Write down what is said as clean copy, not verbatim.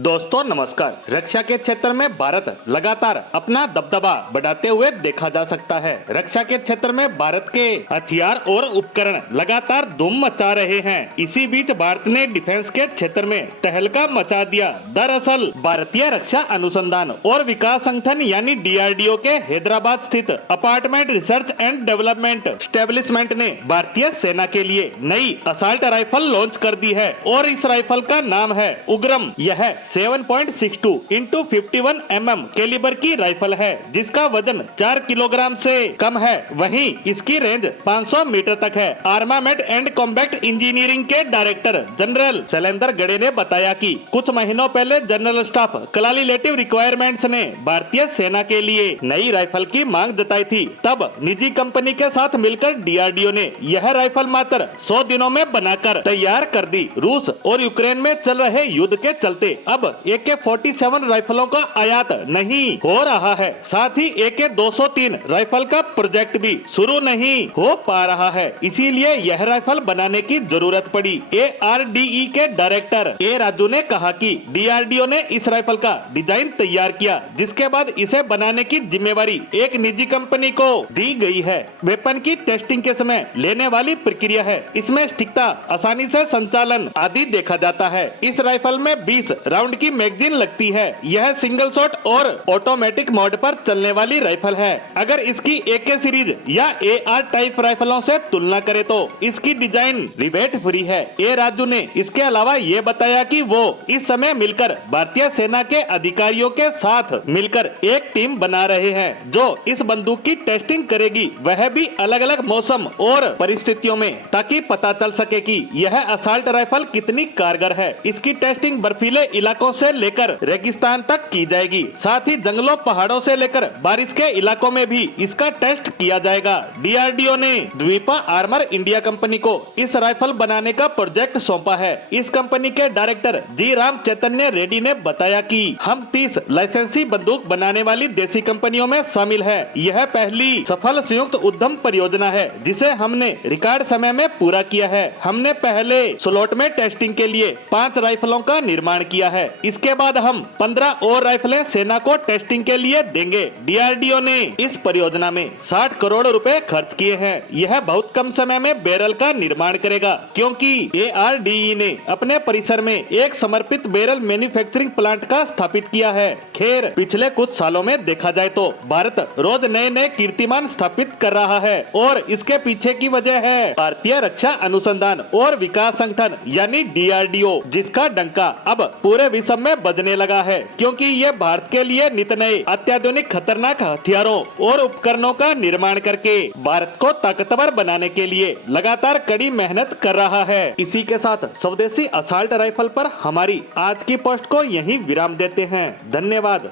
दोस्तों नमस्कार। रक्षा के क्षेत्र में भारत लगातार अपना दबदबा बढ़ाते हुए देखा जा सकता है। रक्षा के क्षेत्र में भारत के हथियार और उपकरण लगातार धूम मचा रहे हैं। इसी बीच भारत ने डिफेंस के क्षेत्र में तहलका मचा दिया। दरअसल भारतीय रक्षा अनुसंधान और विकास संगठन यानी DRDO के हैदराबाद स्थित apartment research and development establishment ने भारतीय सेना के लिए नई असॉल्ट राइफल लॉन्च कर दी है और इस राइफल का नाम है उग्रम। यह 7.62 इंटू 51 mm कैलिबर की राइफल है जिसका वजन 4 किलोग्राम से कम है। वहीं इसकी रेंज 500 मीटर तक है। आर्मामेंट एंड कॉम्बैट इंजीनियरिंग के डायरेक्टर जनरल शैलेंद्र गड़े ने बताया कि कुछ महीनों पहले जनरल स्टाफ क्वालिटेटिव रिक्वायरमेंट्स ने भारतीय सेना के लिए नई राइफल की मांग जताई थी। तब निजी कंपनी के साथ मिलकर DRDO ने यह राइफल मात्र 100 दिनों में बनाकर तैयार कर दी। रूस और यूक्रेन में चल रहे युद्ध के चलते अब AK-47 राइफलों का आयात नहीं हो रहा है। साथ ही AK-203 राइफल का प्रोजेक्ट भी शुरू नहीं हो पा रहा है। इसीलिए यह राइफल बनाने की जरूरत पड़ी। ARDE के डायरेक्टर A राजू ने कहा कि DRDO ने इस राइफल का डिजाइन तैयार किया जिसके बाद इसे बनाने की जिम्मेवारी एक निजी कंपनी को दी गई है। वेपन की टेस्टिंग के समय लेने वाली प्रक्रिया है। इसमें सटीकता, आसानी से संचालन आदि देखा जाता है। इस राइफल में 20 राउंड की मैगजीन लगती है। यह सिंगल शॉट और ऑटोमेटिक मोड पर चलने वाली राइफल है। अगर इसकी AK सीरीज या AR टाइप राइफलों से तुलना करें तो इसकी डिजाइन रिबेट फ्री है। A राजू ने इसके अलावा ये बताया कि वो इस समय मिलकर भारतीय सेना के अधिकारियों के साथ मिलकर एक टीम बना रहे हैं जो इस बंदूक की टेस्टिंग करेगी, वह भी अलग अलग मौसम और परिस्थितियों में, ताकि पता चल सके कि यह असॉल्ट राइफल कितनी कारगर है। इसकी टेस्टिंग बर्फीले इलाकों से लेकर रेगिस्तान तक की जाएगी। साथ ही जंगलों, पहाड़ों से लेकर बारिश के इलाकों में भी इसका टेस्ट किया जाएगा। DRDO ने द्वीपा आर्मर इंडिया कंपनी को इस राइफल बनाने का प्रोजेक्ट सौंपा है। इस कंपनी के डायरेक्टर जी राम चैतन्य रेड्डी ने बताया कि हम 30 लाइसेंसी बंदूक बनाने वाली देसी कंपनियों में शामिल है। यह पहली सफल संयुक्त उद्यम परियोजना है जिसे हमने रिकॉर्ड समय में पूरा किया है। हमने पहले स्लॉट में टेस्टिंग के लिए 5 राइफलों का निर्माण किया है। इसके बाद हम 15 और राइफलें सेना को टेस्टिंग के लिए देंगे। DRDO ने इस परियोजना में 60 करोड़ रुपए खर्च किए हैं। यह बहुत कम समय में बैरल का निर्माण करेगा क्योंकि ARDE ने अपने परिसर में एक समर्पित बैरल मैन्युफैक्चरिंग प्लांट का स्थापित किया है। खैर, पिछले कुछ सालों में देखा जाए तो भारत रोज नए नए कीर्तिमान स्थापित कर रहा है और इसके पीछे की वजह है भारतीय रक्षा अनुसंधान और विकास संगठन यानी DRDO, जिसका डंका अब पूरे विश्व में बजने लगा है क्योंकि ये भारत के लिए नित नए अत्याधुनिक खतरनाक हथियारों और उपकरणों का निर्माण करके भारत को ताकतवर बनाने के लिए लगातार कड़ी मेहनत कर रहा है। इसी के साथ स्वदेशी असॉल्ट राइफल पर हमारी आज की पोस्ट को यहीं विराम देते हैं। धन्यवाद।